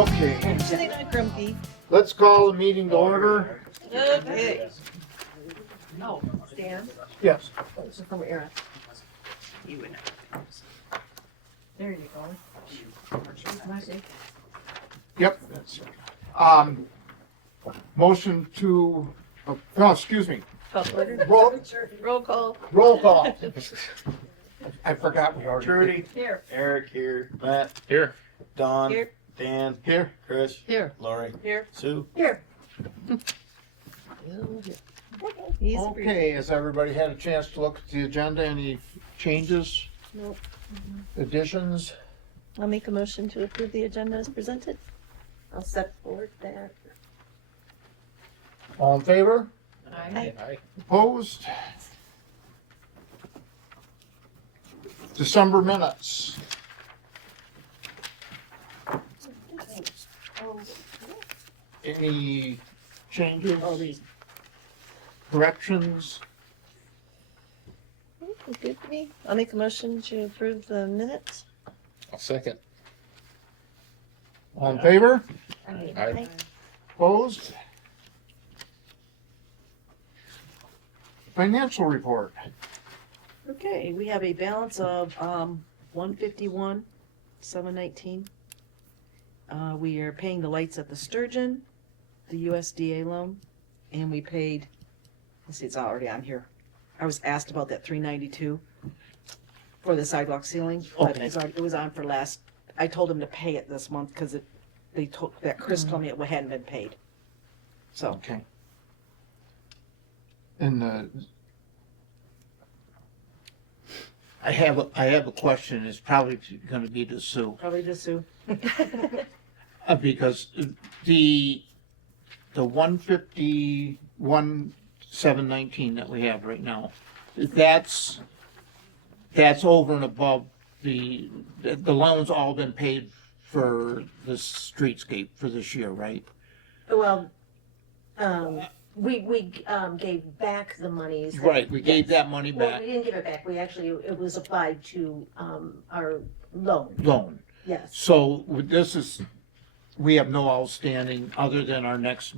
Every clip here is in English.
Okay, Usually not grumpy. let's call the meeting to order. Okay. Oh, Stan, Yes. this is from Aaron. You and There you go. Yep. Motion to, no, excuse me, Roll call. roll call. I forgot we already. Trudy, Here. Eric here, Matt Here. Don, Here. Dan, Here. Chris, Here. Lori, Here. Sue. Here. He's Okay, has everybody had a chance to look at the agenda? Any changes, Nope. additions? I'll make a motion to approve the agenda as presented. I'll set forward that. All in favor? Aye. Opposed? December minutes. Any changes, corrections? Good for me. I'll make a motion to approve the minutes. I'll second. All in favor? Aye. Opposed? Financial report. Okay, we have a balance of 151,719. We are paying the lights at the Sturgeon, the USDA loan, and we paid, let's see, it's already on here. I was asked about that 392 for the sidewalk ceiling, but Okay. it was on for last, I told him to pay it this month because Chris told me it hadn't been paid. So, Okay. And I have a question. It's probably going to be to Sue. probably to Sue. Because the 151,719 that we have right now, that's over and above the loan's all been paid for the streetscape for this year, right? Well, we gave back the monies. Right, we gave that money Well, back, we didn't give it back. We actually, it was applied to, our loan, yes. So we have no outstanding other than our next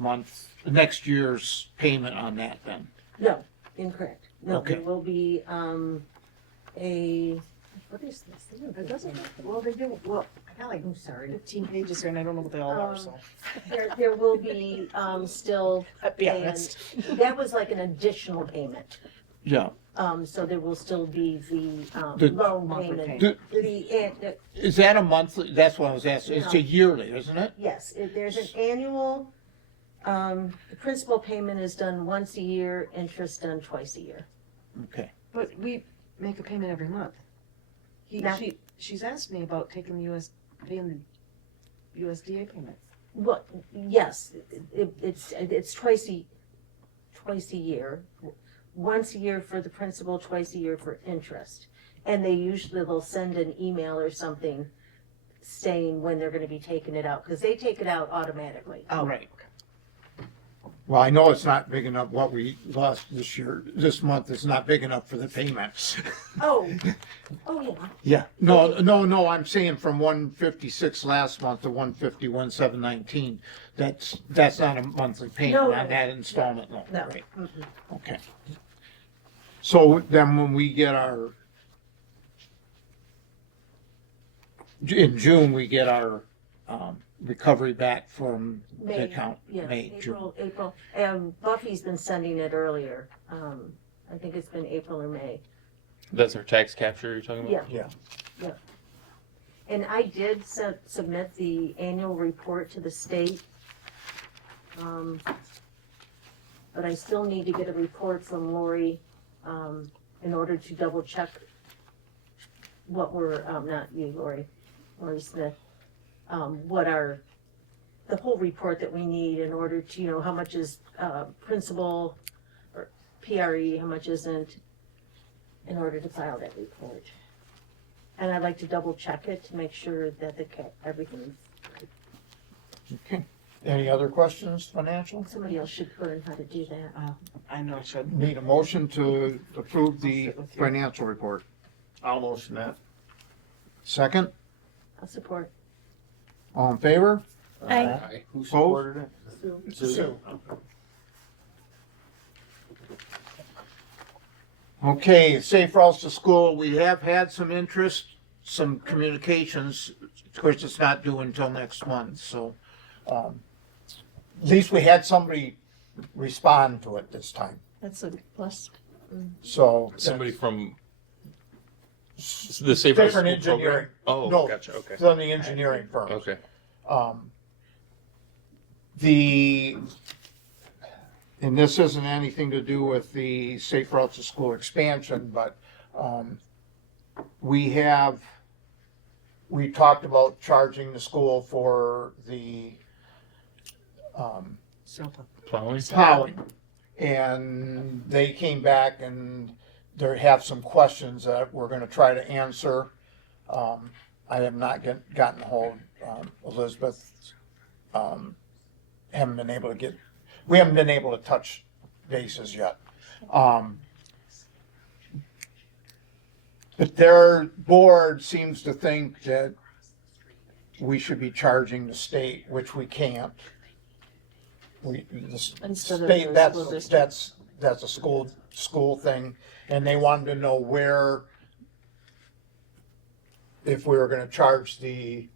year's payment on that then. No, incorrect. No, Okay. there will be, what is this? It doesn't, well, they do, well, I'm sorry. 15 pages here, and I don't know what they all are, so. There will be, still. Be honest. and That was like an additional payment. Yeah. So there will still be the, The- loan Monthly payment. payment. The, Is that a monthly? That's what I was asking. It's No. a yearly, isn't it? yes, there's an annual, the principal payment is done once a year, interest done twice a year. Okay. But we make a payment every month. Now- She's asked me about paying the USDA payment. Well, yes, it's twice a year. Once a year for the principal, twice a year for interest. And they'll send an email or something saying when they're gonna be taking it out, because they take it out automatically. Oh, Right. Well, I know it's not big enough. What we lost this month is not big enough for the payments. Oh, yeah. Yeah. No, I'm saying from 156 last month to 151,719. That's not a monthly payment No, on that installment loan. No. Right. Mm-mm. Okay. So then when we get in June, we get our recovery back from the May, account, yeah, May, June. April. Buffy's been sending it earlier. I think it's been April or May. That's our tax capture you're talking about? Yeah. Yeah. And I did submit the annual report to the state. But I still need to get a report from Lori, in order to double check what we're, not you, Lori Smith, the whole report that we need in order to, how much is, principal or PRE, how much isn't, in order to file that report. And I'd like to double check it to make sure that everything's, Okay. Any other questions, financial? somebody else should learn how to do that. I know I should. Need a motion to approve the sit with you. financial report. I'll motion that. Second, I'll support. all in favor? Aye. Aye. Who supported it? Sue. Okay, safe routes to school, we have had some interest, some communications, of course, it's not due until next month, so, at least we had somebody respond to it this time, That's a plus. so. Somebody from the Safe Routes Different School program? engineering. Oh, No, gotcha, okay. From the engineering firm. Okay. And this isn't anything to do with the Safe Routes to School expansion, but we talked about charging the school for the Plowing? plowing. And they came back and they have some questions that we're gonna try to answer. I have not gotten hold of Elizabeth. We haven't been able to touch bases yet. But their board seems to think that we should be charging the state, which we can't. The Instead of state, the school district. that's a school thing, and they wanted to know where, if we were gonna charge the,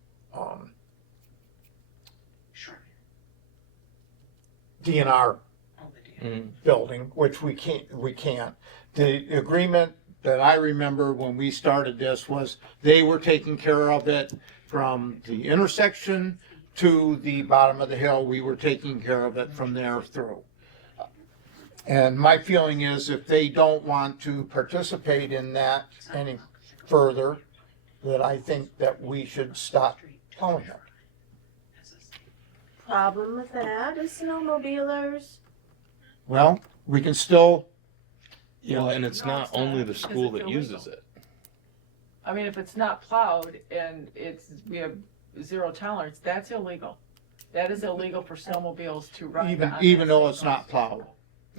DNR building, which we can't. The agreement that I remember when we started this was they were taking care of it from the intersection to the bottom of the hill. We were taking care of it from there through. And my feeling is if they don't want to participate in that any further, that I think that we should stop plowing it. Problem with that is snowmobilers. Well, we can still, Well, and it's not only the school that uses it. I mean, if it's not plowed and we have zero tolerance, that's illegal. That is illegal for snowmobiles to run. on even that though safe it's not routes. plowed.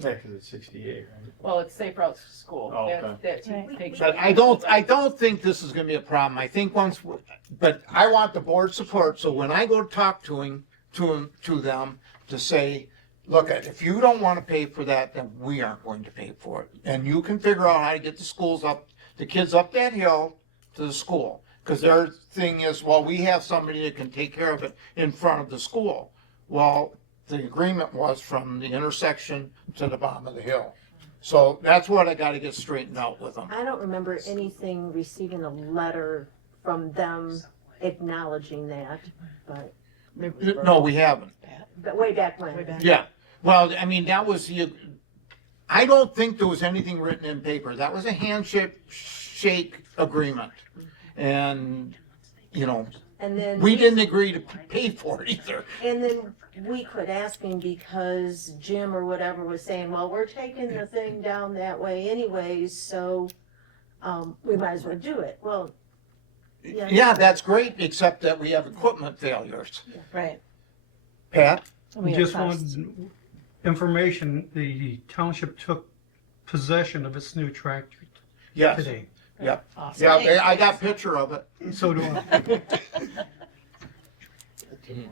Yeah, 'cause it's 68, right? Well, it's safe routes to school. Oh, That Right. takes. But I don't think this is gonna be a problem. I think but I want the board support, so when I go to talk to them, to say, look, if you don't wanna pay for that, then we aren't going to pay for it. And you can figure out how to get the kids up that hill to the school. Cause their thing is, well, we have somebody that can take care of it in front of the school. Well, the agreement was from the intersection to the bottom of the hill. So that's what I gotta get straightened out with them. I don't remember anything receiving a letter from them acknowledging that, but No, we haven't. way back when. Way back. Yeah, well, I mean, that was I don't think there was anything written in paper. That was a handshake agreement. And, And then we didn't agree to pay for it either. And then we quit asking because Jim or whatever was saying, well, we're taking the thing down that way anyways, so we might as well do it. Well, Yeah, that's great, except that we have equipment failures. Right. Pat? We have Just costs. wanted information, the township took possession of its new tractor Yes. today. Yep. Awesome. Yeah, I got a picture of it. So do I.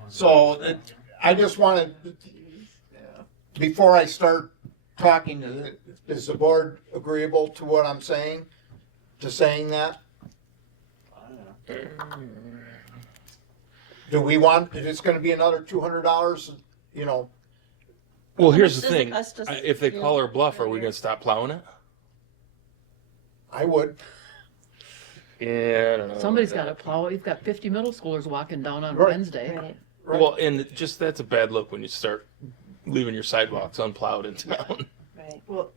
So I just wanted, before I start talking, is the board agreeable to what I'm saying? To saying that? Do we want, if it's gonna be another $200, Well, here's much the does it thing. cost us If they to call do our bluff, are every we year? gonna stop plowing it? I would. Yeah, I don't know. Somebody's got to plow. You've got 50 middle schoolers walking down on Right. Wednesday. Right. Right. Well, and just that's a bad look when you start leaving your sidewalks unplowed in town. Right. Well,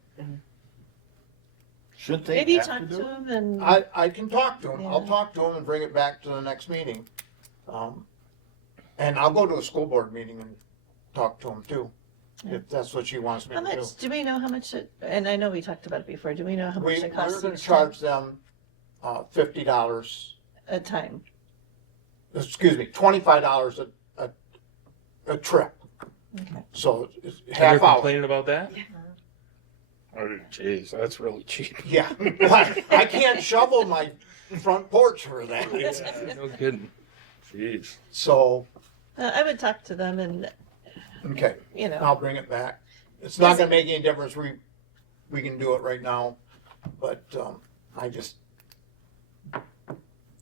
Shouldn't they Maybe have talk to to do it? him and. I can talk to him. I'll Yeah. talk to him and bring it back to the next meeting. And I'll go to a school board meeting and talk to him too, if that's what she wants me How to do. much, do we know how much it, and I know we talked about it before, do we know how much We're it costs gonna each charge them, $50, a time? excuse me, $25 a trip. Okay. So it's And half you're hour. complaining about that? Oh, jeez, that's really cheap. Yeah, I can't shovel my front porch for that. No kidding. Jeez. So, I would talk to them and, Okay, you know, I'll bring it back. It's not gonna make any difference, we can do it right now, but, I just,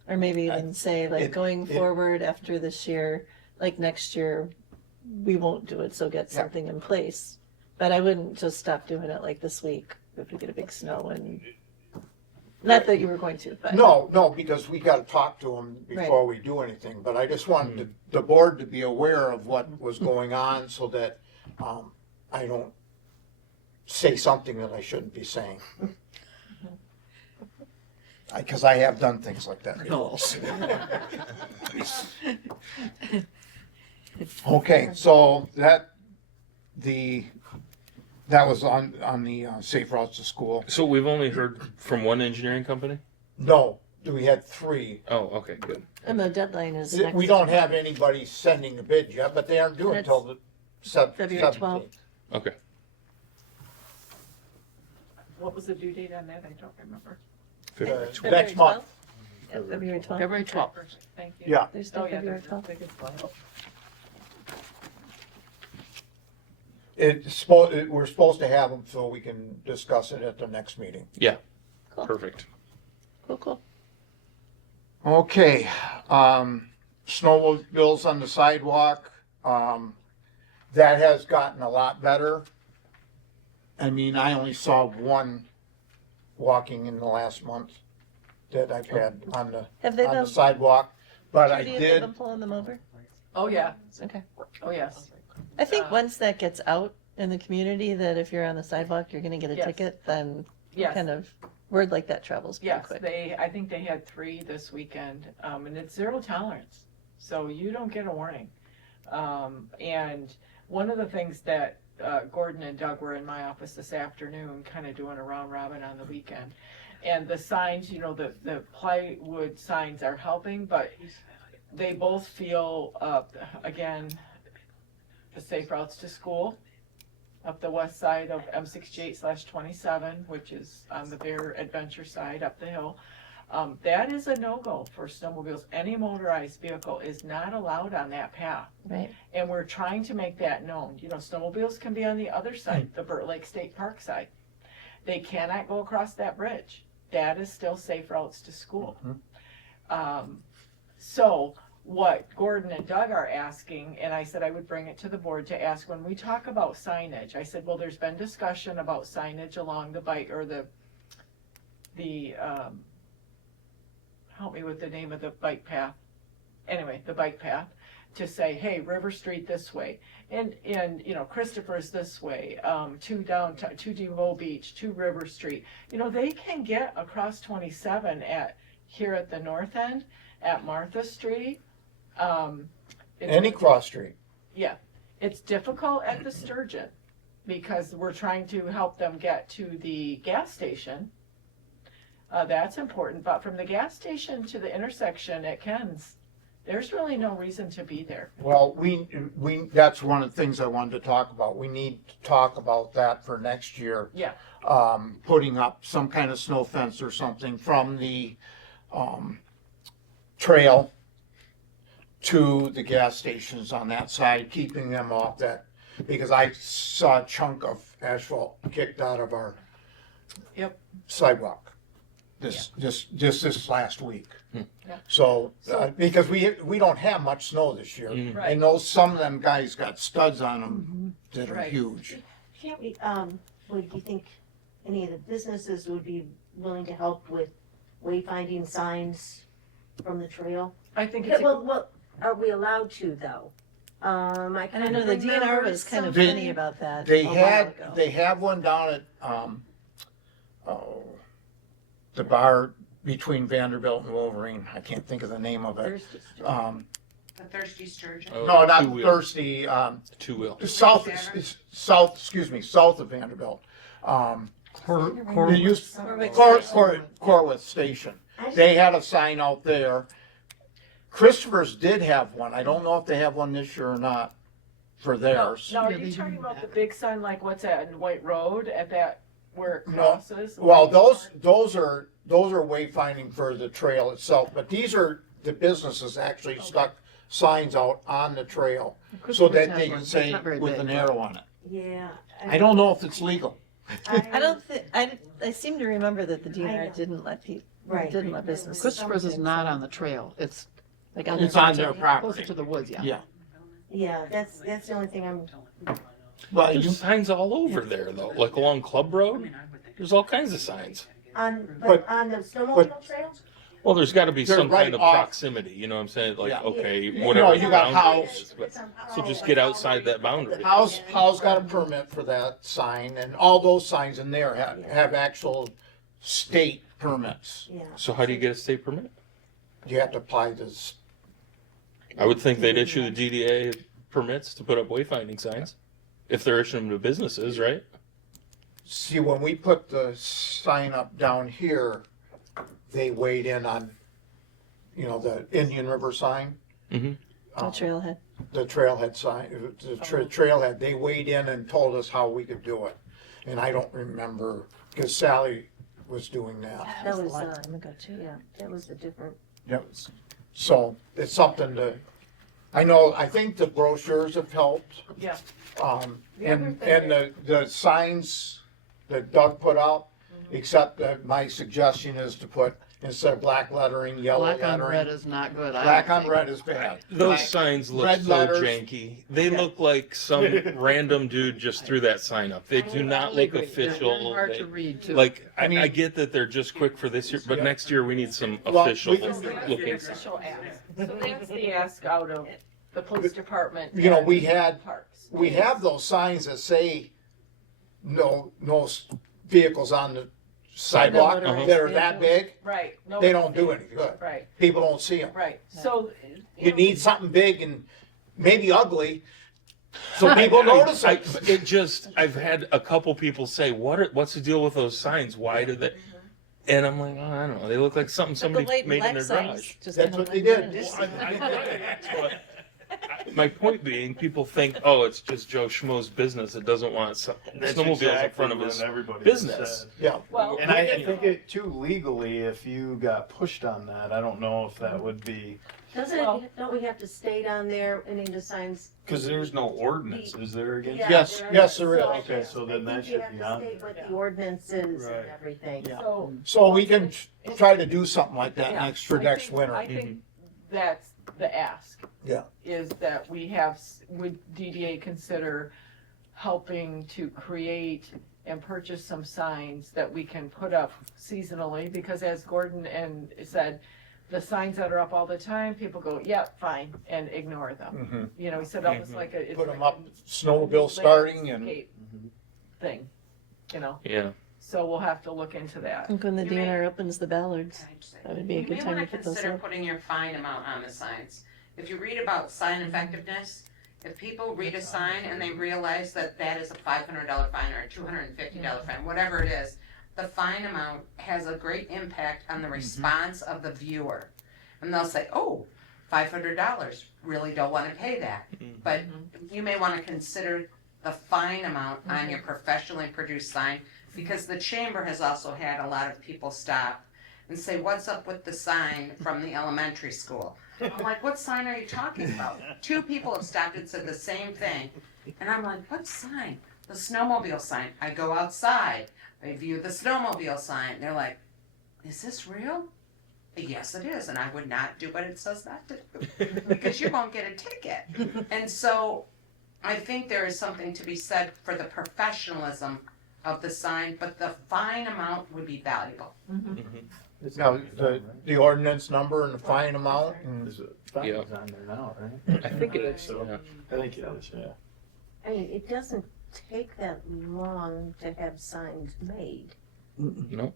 or maybe even say like it- going it- forward after this year, like next year, we won't do it, so get Yeah. something in place. But I wouldn't just stop doing it like this week if we get a big snow and, not that you were going to, but. no, because we gotta talk to them before we do anything, but I just wanted the board to be aware of what was going on so that, I don't say something that I shouldn't be saying. Because I have done things like that. No. Okay, so that was on the safe routes to school. So we've only heard from one engineering company? No, we had 3. Oh, okay, good. And the deadline is next. We don't have anybody sending the bids yet, but they aren't due That's until the February 17th. 12th. Okay. What was the due date on that? I don't remember. Next month. Yeah, February 12th. February 12th. Perfect, thank you. Yeah. Thursday, Oh, yeah, February there's 12th. big as well. We're supposed to have them so we can discuss it at the next meeting. Cool. Perfect. Cool. Okay, snowmobiles on the sidewalk, that has gotten a lot better. I mean, I only saw one walking in the last month that I've had on Have they the been, sidewalk, but I Judy, have they did, been pulling them over? Oh, yeah, Okay. oh, yes. I think once that gets out in the community, that if you're on the sidewalk, you're gonna get a Yes. ticket, then Yes, kind of, word like that travels pretty yes, quick. I think they had 3 this weekend, and it's 0 tolerance, so you don't get a warning. And one of the things that Gordon and Doug were in my office this afternoon, kind of doing a round robin on the weekend. And the signs, you know, the plywood signs are helping, but they both feel, again, the safe routes to school up the west side of M68/27, which is on the Bear Adventure side up the hill. That is a no-go for snowmobiles. Any motorized vehicle is not allowed on that path. Right. And we're trying to make that known. You know, snowmobiles can be on the other side, the Burt Lake State Park side. They cannot go across that bridge. That is still safe routes to school. So what Gordon and Doug are asking, and I said I would bring it to the board to ask when we talk about signage, I said, well, there's been discussion about signage along the bike or the help me with the name of the bike path. Anyway, the bike path, to say, hey, River Street this way, and you know, Christopher's this way, to Devo Beach, to River Street. You know, they can get across 27 here at the north end, at Martha Street. any cross street. Yeah, it's difficult at the Sturgeon because we're trying to help them get to the gas station. That's important, but from the gas station to the intersection at Ken's, there's really no reason to be there. Well, that's one of the things I wanted to talk about. We need to talk about that for next year. Yeah. Putting up some kind of snow fence or something from the, trail to the gas stations on that side, keeping them off that, because I saw a chunk of asphalt kicked out of our Yep. sidewalk just this last week. Yeah. So, because we don't have much snow this year. Mm. I know some of them guys got studs on them that are Right. huge. Can't we, would you think any of the businesses would be willing to help with wayfinding signs from the trail? I think Yeah, it's, well, are we allowed to though? I And I kind know of the DNR remember was kind of They- funny about that They a while had, ago. they have one down at, the bar between Vanderbilt and Wolverine. I can't think of the name of it. Thirsty. The Thirsty Sturgeon. Oh, No, not two-wheel. Thirsty, Two-wheel. south of Vanderbilt. They used Corwith Station. They had a sign out there. Christopher's did have one. I don't know if they have one this year or not for no, theirs. are Yeah, you they talking do about that. the big sign, like what's that, in White Road, at that, where it No. crosses? Well, those are wayfinding for the trail itself, but these are the businesses actually stuck signs out on the trail so Christopher's that has they one. can It's say not very with big, an but- arrow on it. Yeah. I don't know if it's legal. I don't think, I seem to remember that the I DNR know. didn't let people, Right. didn't let businesses. Christopher's is not on the trail. It's Like on It's their on their property. property. closer to the woods, yeah. Yeah. Yeah, that's the only thing I'm, Well, There's you, signs all over there though, like along Club Road. There's all kinds of signs. But- on the snowmobile trail? Well, there's got to be They're some right kind of off- proximity. You know what I'm saying? Like, Yeah. okay, No, whatever you the got boundary house. is, but- so just get outside that boundary. How's got a permit for that sign, and all those signs in there have actual state permits. Yeah. So how do you get a state permit? You have to apply this. I would think they'd issue the DDA permits to put up wayfinding signs, if they're issuing them to businesses, right? See, when we put the sign up down here, they weighed in on, the Indian River sign. Mm-hmm. The trailhead. The trailhead sign, the trailhead, they weighed in and told us how we could do it. And I don't remember, because Sally was doing that. That was, a long time ago too. Yeah, that was a different, Yep. So it's something to, I think the brochures have helped. Yeah. The And other thing the signs that Doug put up, except that my suggestion is to put, instead of black lettering, yellow Black on red lettering. is not good. I Black don't on think. red is bad. Those Black- signs look red so letters. janky. They Yeah. look like some random dude just threw that sign up. They do not look They're official. very hard They- to read too. Like, I mean- I get that they're just quick for this year, but Yeah. next year we need some Well, official we can- looking signs. Official ask. So that's the ask out of the police department. We and had, Parks. we have those signs that say no vehicles on the sidewalk No motorized that are that big. Right. No, They don't do any good. Right, People don't see them. right. So. You need something big and maybe ugly, so people notice I- it. It just, I've had a couple people say, what's the deal with those signs? Why do they? And I'm like, I don't know. They look like something But the somebody white and made in black their signs garage. just That's kinda what they blend did. in. Well, I get it, but my point being, people think, oh, it's just Joe Schmo's business. It doesn't want snowmobiles in front of his business. Yeah. Well, And I think it too legally, if you got pushed on that, I don't know if that would be, don't we have to state on there any of the signs? because there's no ordinance, is there against? Yeah, Yes, there yes, is. there is. So I Okay, so then that should be on think you have to state there. what the ordinance is Right. and everything. Yeah. So. So we can try to do something like that Yeah, next for I next think- winter. I think that's the ask. Yeah. Is that we have, would DDA consider helping to create and purchase some signs that we can put up seasonally? Because as Gordon and said, the signs that are up all the time, people go, yep, fine, and ignore them. Mhm. You know, he said almost like a. it's Put like them up, a snowmobile starting and, landscape Thing, you know, Yeah. so we'll have to look into that. I think when the You may- DNR opens the ballards, that would be a You good may time to want to put those consider up. putting your fine amount on the signs. If you read about sign effectiveness, if people read a sign and they realize that that is a $500 fine or a $250 fine, whatever it is, the fine amount has a great impact on the response of the viewer. And they'll say, oh, $500, really don't want to pay that. But you may want to consider the fine amount on your professionally produced sign, because the chamber has also had a lot of people stop and say, what's up with the sign from the elementary school? I'm like, what sign are you talking about? 2 people have stopped and said the same thing. And I'm like, what sign? The snowmobile sign. I go outside. I view the snowmobile sign. They're like, is this real? Yes, it is. And I would not do what it says not to do, because you're going to get a ticket. And so I think there is something to be said for the professionalism of the sign, but the fine amount would be valuable. now, the ordinance number and the fine amount. And There's a fine Yeah. on there now, right? I think it is. So, Yeah. I think it is, yeah. I mean, it doesn't take that long to have signs made. No.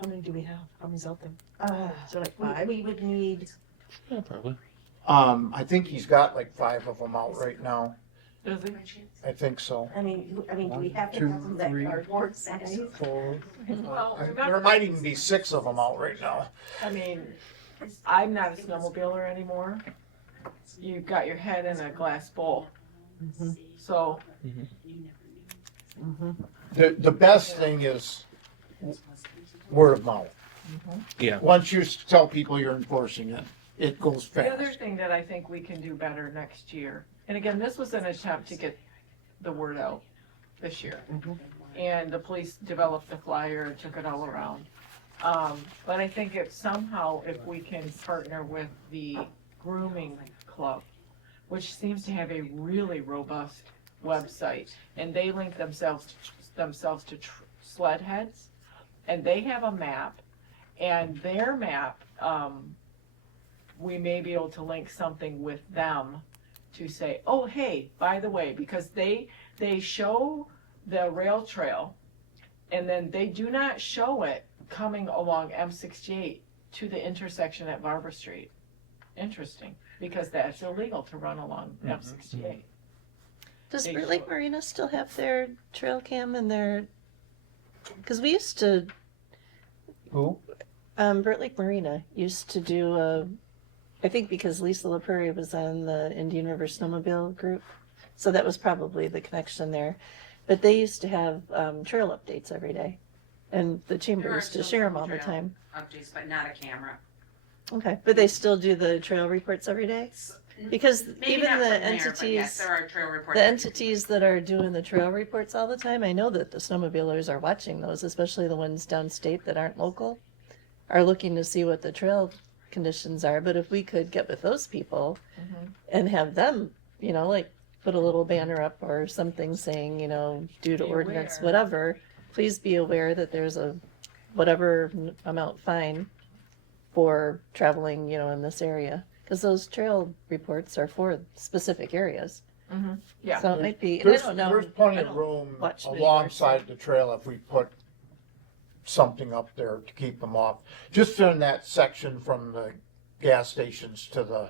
How many do we have? How many's out there? Is there like We 5? we would need, Yeah, probably. I think he's got like 5 of them out right now. Does it? I think so. I mean, do we have to Two, have them that three, cardboard size? 4. Well, There remember, might even be 6 of them out right now. I mean, I'm not a snowmobiler anymore. You've got your head in a glass bowl. So, The best thing is word of mouth. Yeah. Once you tell people you're enforcing it, it goes The other fast. thing that I think we can do better next year, and again, this was an attempt to get the word out this year. And the police developed the flyer, took it all around. But I think if somehow, if we can partner with the grooming club, which seems to have a really robust website, and they link themselves to sled heads, and they have a map, and their map, we may be able to link something with them to say, oh, hey, by the way, because they show the rail trail, and then they do not show it coming along M68 to the intersection at Barber Street. Interesting, because that's illegal to run along M68. Does They Burt Lake should. Marina still have their trail cam and their? Because we used to. Who? Burt Lake Marina used to do I think because Lisa LaPrairie was on the Indian River Snowmobile group, so that was probably the connection there. But they used to have trail updates every day, and the chamber There are used to still share some them all the trail time. Updates, but not a camera. Okay, but they still do the trail reports every day? Because Maybe even not the from there, but entities, yes, there are trail reports. the entities that are doing the trail reports all the time, I know that the snowmobilers are watching those, especially the ones downstate that aren't local, are looking to see what the trail conditions are. But if we could get with those people and have them, like put a little banner up or something saying, due to Be ordinance, aware. whatever, please be aware that there's a whatever amount fine for traveling, in this area. Because those trail reports are for specific areas. Yeah. So it might be, and I There's, don't know. there's plenty I of don't room watch many alongside the trail if we put something up there to keep them off. Just in that section from the gas stations to the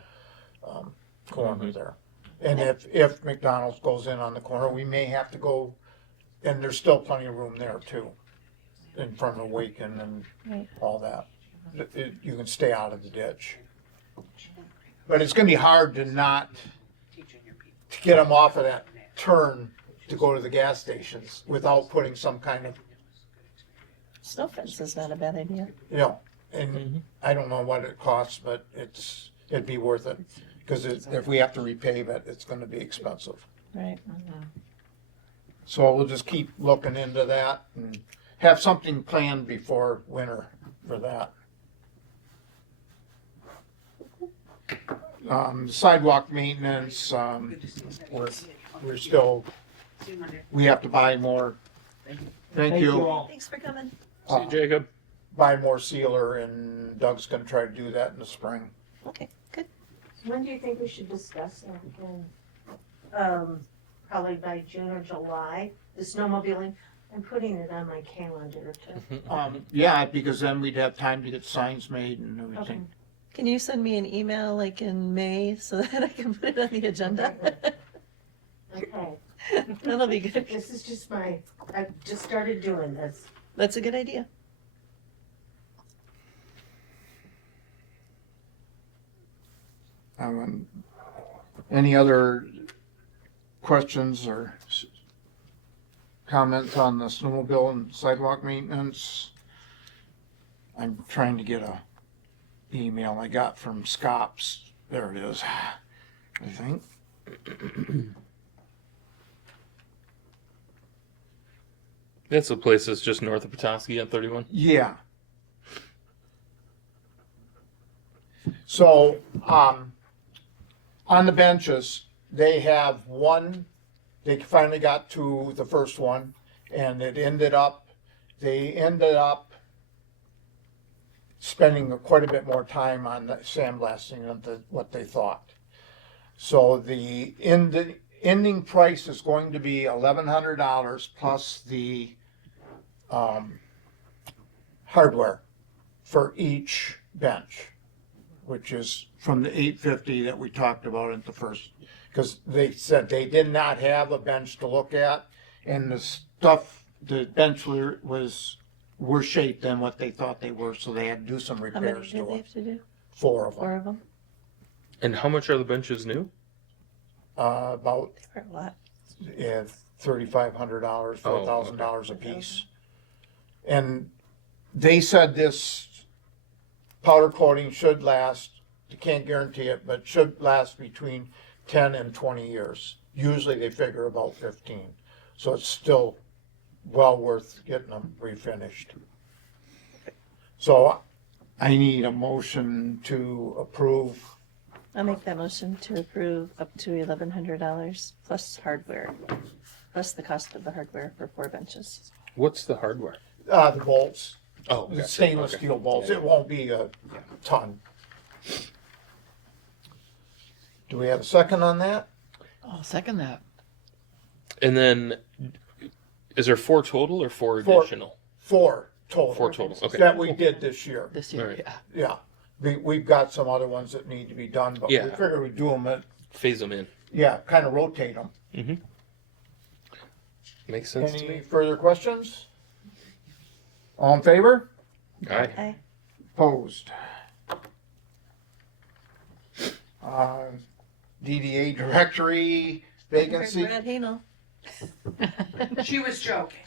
corner there. And if McDonald's goes in on the corner, we may have to go, and there's still plenty of room there too, in front of Waken and Right. all that. You can stay out of the ditch. But it's gonna be hard to get them off of that turn to go to the gas stations without putting some kind of, Snow fence is not a bad idea. and I don't know what it costs, but it'd be worth it. Because if we have to repave it, it's gonna be expensive. Right. So we'll just keep looking into that and have something planned before winter for that. Sidewalk maintenance, we're still, we have to buy more. Thank you. Thanks for coming. See you, Jacob. Buy more sealer, and Doug's gonna try to do that in the spring. Okay, good. When do you think we should discuss that? Probably by June or July, the snowmobiling. I'm putting it on my calendar to. Yeah, because then we'd have time to get signs made and Okay. everything. Can you send me an email like in May so that I can put it on the agenda? Okay, That'll be good. this is just I just started doing this. That's a good idea. Any other questions or comments on the snowmobile and sidewalk maintenance? I'm trying to get a email I got from Scops. There it is, I think. That's the place that's just north of Petoskey on 31. Yeah. So, on the benches, they have one, they finally got to the first one, and they ended up spending quite a bit more time on the sandblasting than what they thought. So the ending price is going to be $1,100 plus the hardware for each bench, which is from the $850 that we talked about at the first, because they said they did not have a bench to look at, and the bench was worse shape than what they thought they were, so they had to do some How many repairs do to they it. have to do? 4 of them. 4 of them? And how much are the benches new? About They were a lot. $3,500, Oh, $4,000 a piece. And they said this powder coating should last, you can't guarantee it, but should last between 10 and 20 years. Usually they figure about 15. So it's still well worth getting them refinished. So I need a motion to approve. I'll make that motion to approve up to $1,100 plus hardware, plus the cost of the hardware for 4 benches. What's the hardware? The bolts, Oh, the gotcha. stainless Okay. steel bolts. It won't be a ton. Do we have a second on that? I'll second that. And then, is there 4 total or 4 Four. additional? 4 total. 4 total. Okay. That we did this year. This year, Alright. yeah. Yeah. We've got some other ones that need to be done, but we Yeah. figure we do them at, Phase them in. yeah, kind of rotate them. Makes sense to Any me. further questions? All in favor? Aye. Aye. Opposed? DDA directory vacancy? Brad Hanel. She was joking.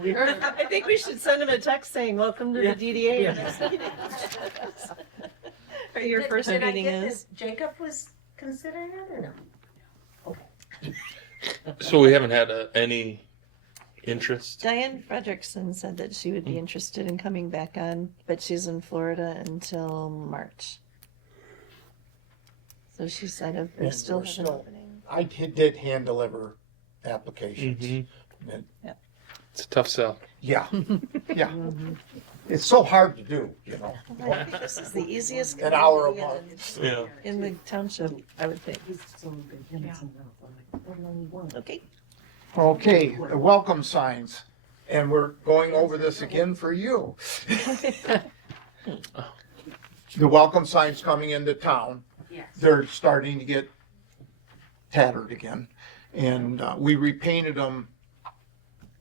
We heard. I think we should send him a text saying, welcome to the DDA. Or your first Did I meeting get is. this? Jacob was considering it or no? So we haven't had any interest? Diane Fredrickson said that she would be interested in coming back on, but she's in Florida until March. So she said if they And still we're have an still- opening. I did hand deliver applications. And- It's a tough sell. Yeah, yeah. It's so hard to do, you know. I think this is the easiest. An hour a committee month. Yeah. In the township, I would think. Okay. Okay. Okay, the welcome signs. And we're going over this again for you. The welcome signs coming into town, Yes. they're starting to get tattered again. And we repainted them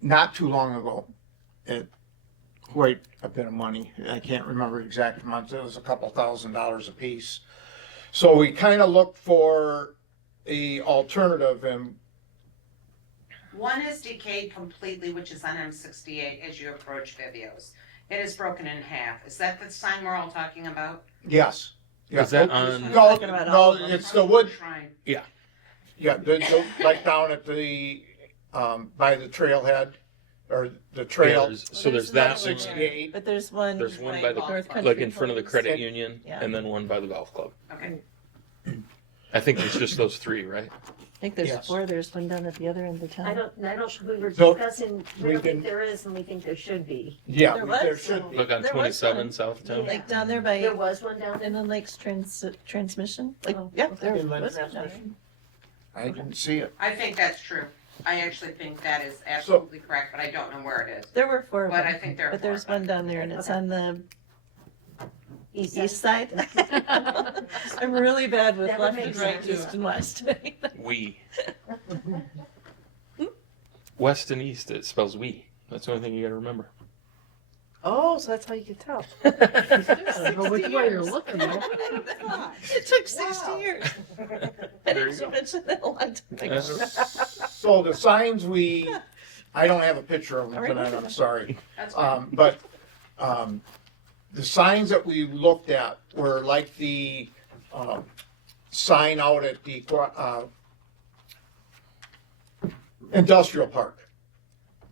not too long ago at quite a bit of money. I can't remember the exact amounts. It was a couple $1,000s a piece. So we kind of looked for a alternative, and One is decayed completely, which is on M68 as you approach Vivio's. It is broken in half. Is that the sign we're all talking about? yes. Yeah. Is that on? No, talking about all no, of them. it's the wood, Shrine. yeah, like down at the, by the trailhead, or the trail. So there's that, 68. But there's one. there's one by the, North Country like in front of the Club. credit union, Yeah. and then one by the golf club. Okay. I think there's just those 3, right? I think there's Yes. 4. There's one down at the other end of town. I don't, we were So, discussing, we we don't can- think there is and we think there should be. Yeah, There was? there should be. Like on There was 27 one. south of town. Like down there by There was one down there? Inland Lakes transmission. Like, Oh, yeah, okay. there Inland was one down there. transmission. I didn't see it. I think that's true. I actually think that is absolutely correct, but I don't know where it is. There were 4 of But them. I think there are But there's 4 of one down there and it's on the East east side. I'm really bad with That would left make and right, sense. east and west. We. West and east, it spells we. That's the only thing you gotta remember. Oh, so that's how you can tell. I don't know which way you're looking at. It took 60 years. I There you didn't go. mention that a long time ago. So the signs I don't have a picture of them All right, tonight, I'm sorry. That's fine. But, the signs that we looked at were like the, sign out at the, industrial park.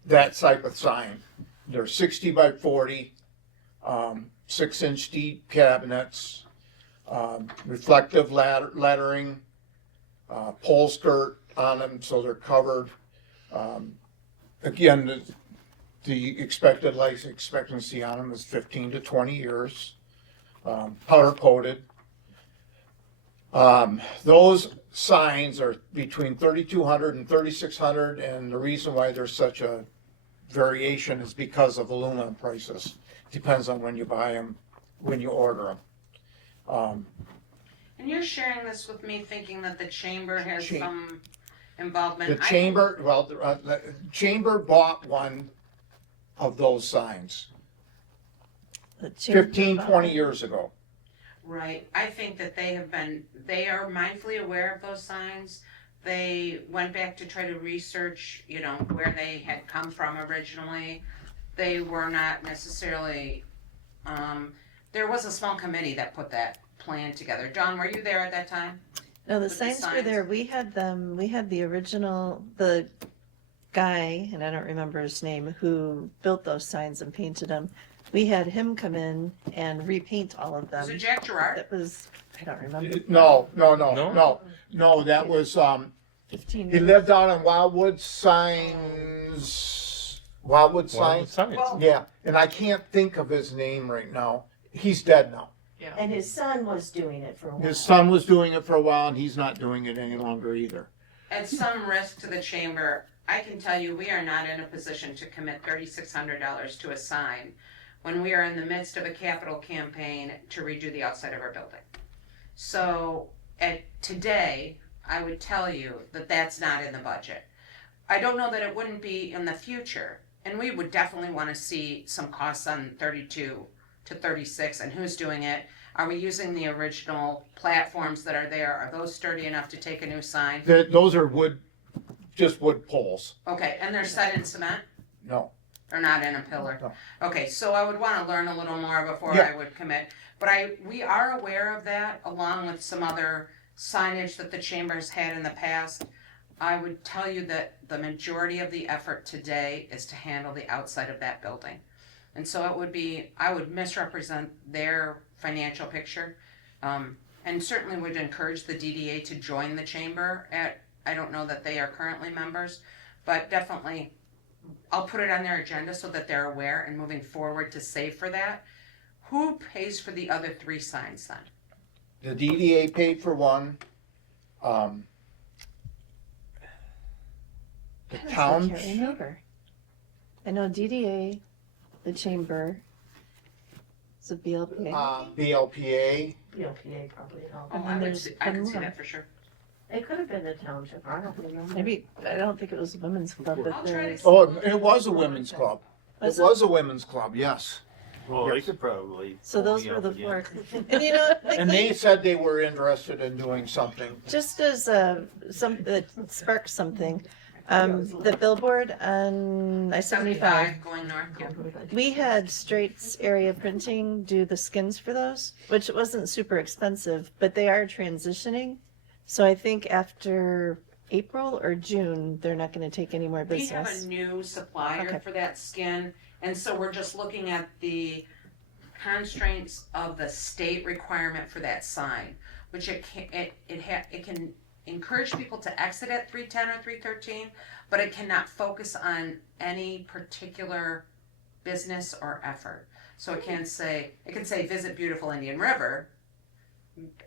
That type of sign. They're 60 by 40, 6-inch deep cabinets, reflective lettering, pole skirt on them, so they're covered. Again, the expected life expectancy on them is 15 to 20 years, powder coated. Those signs are between 3,200 and 3,600, and the reason why there's such a variation is because of aluminum prices. Depends on when you buy them, when you order them. And you're sharing this with me thinking that the chamber has Cham- some involvement. The chamber, well, the chamber bought one of those signs The chamber 15, bought 20 one. years ago. Right. I think that they are mindfully aware of those signs. They went back to try to research, where they had come from originally. They were not necessarily there was a small committee that put that plan together. John, were you there at that time? No, the With the signs were signs? there. We had them, we had the original, the guy, and I don't remember his name, who built those signs and painted them. We had him come in and repaint all of Was them. it Jack Gerard? That was, I don't remember, No, No? no, that was, 15 he years. lived out on Wildwood Signs. Science. Well, Yeah, and I can't think of his name right now. He's dead now. And his son was doing it for a while. His son was doing it for a while, and he's not doing it any longer either. at some risk to the chamber, I can tell you we are not in a position to commit $3,600 to a sign when we are in the midst of a capital campaign to redo the outside of our building. So today, I would tell you that that's not in the budget. I don't know that it wouldn't be in the future, and we would definitely want to see some costs on 32 to 36 and who's doing it. Are we using the original platforms that are there? Are those sturdy enough to take a new sign? Those are just wood poles. Okay, and they're set in cement? No. Or not in a pillar? No. Okay, so I would want to learn a little more before Yeah. I would commit. But we are aware of that, along with some other signage that the chamber's had in the past. I would tell you that the majority of the effort today is to handle the outside of that building. And so it would be, I would misrepresent their financial picture. And certainly would encourage the DDA to join the chamber I don't know that they are currently members, but definitely I'll put it on their agenda so that they're aware and moving forward to save for that. Who pays for the other 3 signs then? The DDA paid for one. The I can't township, remember. I know DDA, the chamber, it's a BLPA. BLPA. PLPA probably helped. And Oh, then I there's can one see more. that for sure. It could have been the township, I don't remember. Maybe, I don't think it was a women's club, but I'll try to there's. see. Oh, it was a women's club. It Was it? was a women's club, yes. Well, they could probably. So those pull were me the up four. again. And you know, And they said they were interested in doing something. just as that sparked something, the billboard on I-75. 75 going north, yeah. We had Straits Area Printing do the skins for those, which wasn't super expensive, but they are transitioning. So I think after April or June, they're not going to take any more We have a business. new supplier Okay. for that skin, and so we're just looking at the constraints of the state requirement for that sign, which it can encourage people to exit at 310 or 313, but it cannot focus on any particular business or effort. So it can say visit beautiful Indian River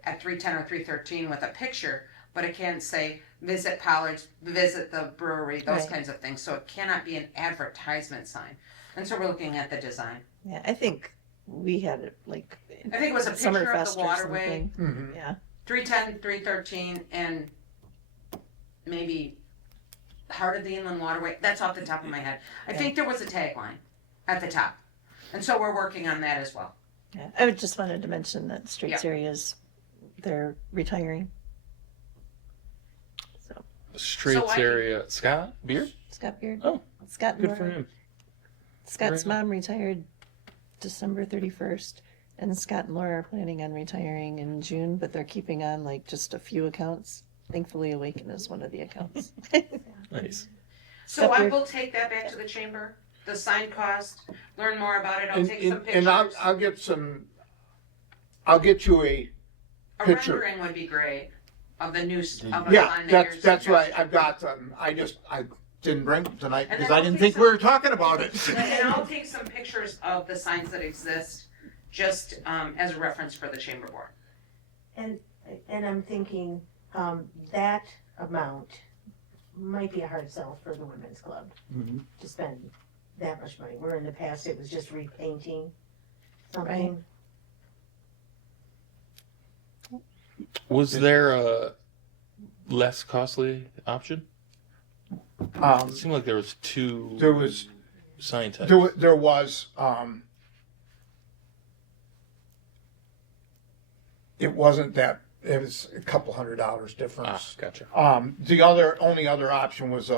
at 310 or 313 with a picture, but it can't say visit Pollard's, visit the brewery, those Right. kinds of things. So it cannot be an advertisement sign. And so we're looking at the design. Yeah, I think we had it like I think it was a picture of Summerfest the or waterway, something. Yeah, 310, 313, and maybe Heart of the Inland Waterway. That's off the top of my head. I think there was a tagline at the top. And so we're working on that as well. yeah. I just wanted to mention that Straits areas, they're retiring. So Straits I- area. Scott Beard? Scott Beard. Oh, Scott and Good for Laura. him. Scott's Very mom retired December 31st, and Scott and Laura are planning on retiring in June, but they're keeping on like just a few accounts. Thankfully, Awaken is one of the accounts. Nice. So Up I here. will take that back to the chamber, the sign cost, learn more about it. I'll And, take some pictures. and I'll get you a A picture. rendering would be great of the new, of a Yeah, sign that you're that's right. suggesting. I've got them. I didn't bring them tonight And because then I I'll didn't take think we were talking about it. And I'll take some pictures of the signs that exist, just as a reference for the chamber board. And I'm thinking, that amount might be a hard sell for the women's club Mhm. to spend that much money, where in the past it was just repainting something. Was there a less costly option? It seemed like there was 2 There was sign types. there was it wasn't that. It was a couple $100 difference. Gotcha. The only other option was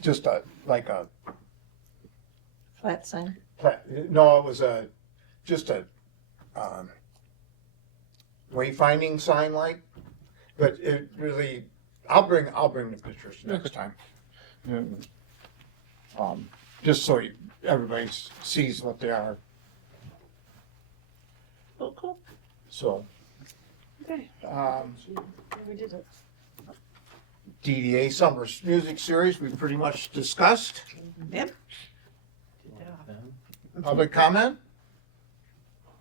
just a Flat sign. No, it was just a wayfinding sign light, but it really, I'll bring the pictures next time. Just so everybody sees what they are, Oh, cool. so. Okay. We did it. DDA Summer Music Series, we pretty much discussed. Yep. Public comment?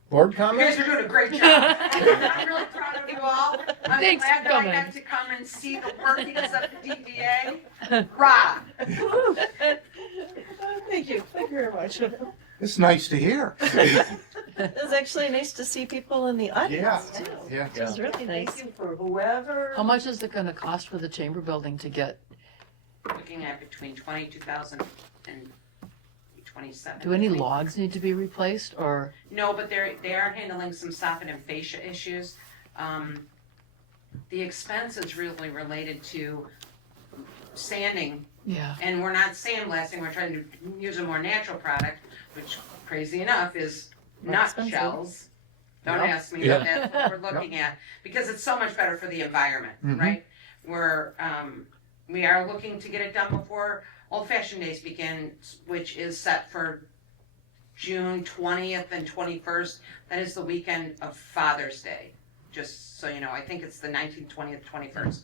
Board You guys comment? are doing a great job. I'm really proud of you all. I'm Thanks glad for that I coming. got to come and see the workings of the DDA. Rah! Thank you very much. It's nice to hear. It was actually nice to see people in the audience too. Yeah. It was really nice. Thank you for whoever. How much is it gonna cost for the chamber building to get, Looking at between 22,000 and 27. do any logs need to be replaced or? No, but they are handling some soffit and fascia issues. The expense is really related to sanding, Yeah. and we're not sandblasting, we're trying to use a more natural product, which crazy enough is More nut expensive. shells. Don't Yep. ask me, Yeah. but that's what we're looking at, because it's so much better for the environment, Mhm. right? We are looking to get it done before Old Fashioned Days begin, which is set for June 20th and 21st. That is the weekend of Father's Day, just so you know. I think it's the 19th, 20th, 21st.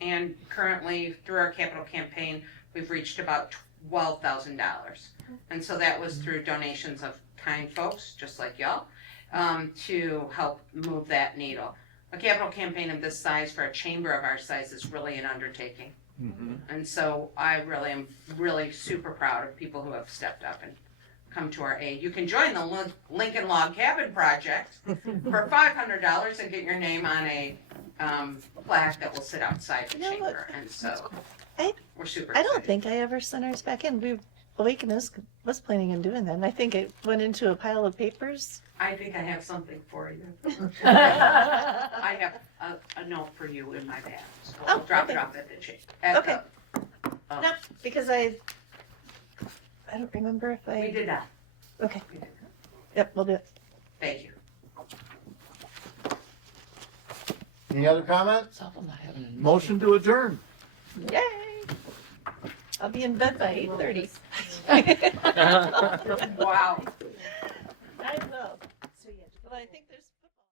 And currently, through our capital campaign, we've reached about $12,000. And so that was through donations of kind folks, just like y'all, to help move that needle. A capital campaign of this size for a chamber of our size is really an undertaking. And so I really am super proud of people who have stepped up and come to our aid. You can join the Lincoln Log Cabin Project for $500 and get your name on a plaque that will sit outside the You know what? chamber. And so I- we're super I excited. don't think I ever sent ours back in. Awaken was planning on doing that, and I think it went into a pile of papers. I think I have something for you. I have a note for you in my bag. So I'll Oh, drop okay. it off at the chamber. Okay. No, because I don't remember if We I. did that. Okay. We did that. Yep, we'll do it. Thank you. Any other comments? It's awful not having a. Motion to adjourn. Yay! I'll be in bed by 8:30. Wow. I will. Well, I think there's.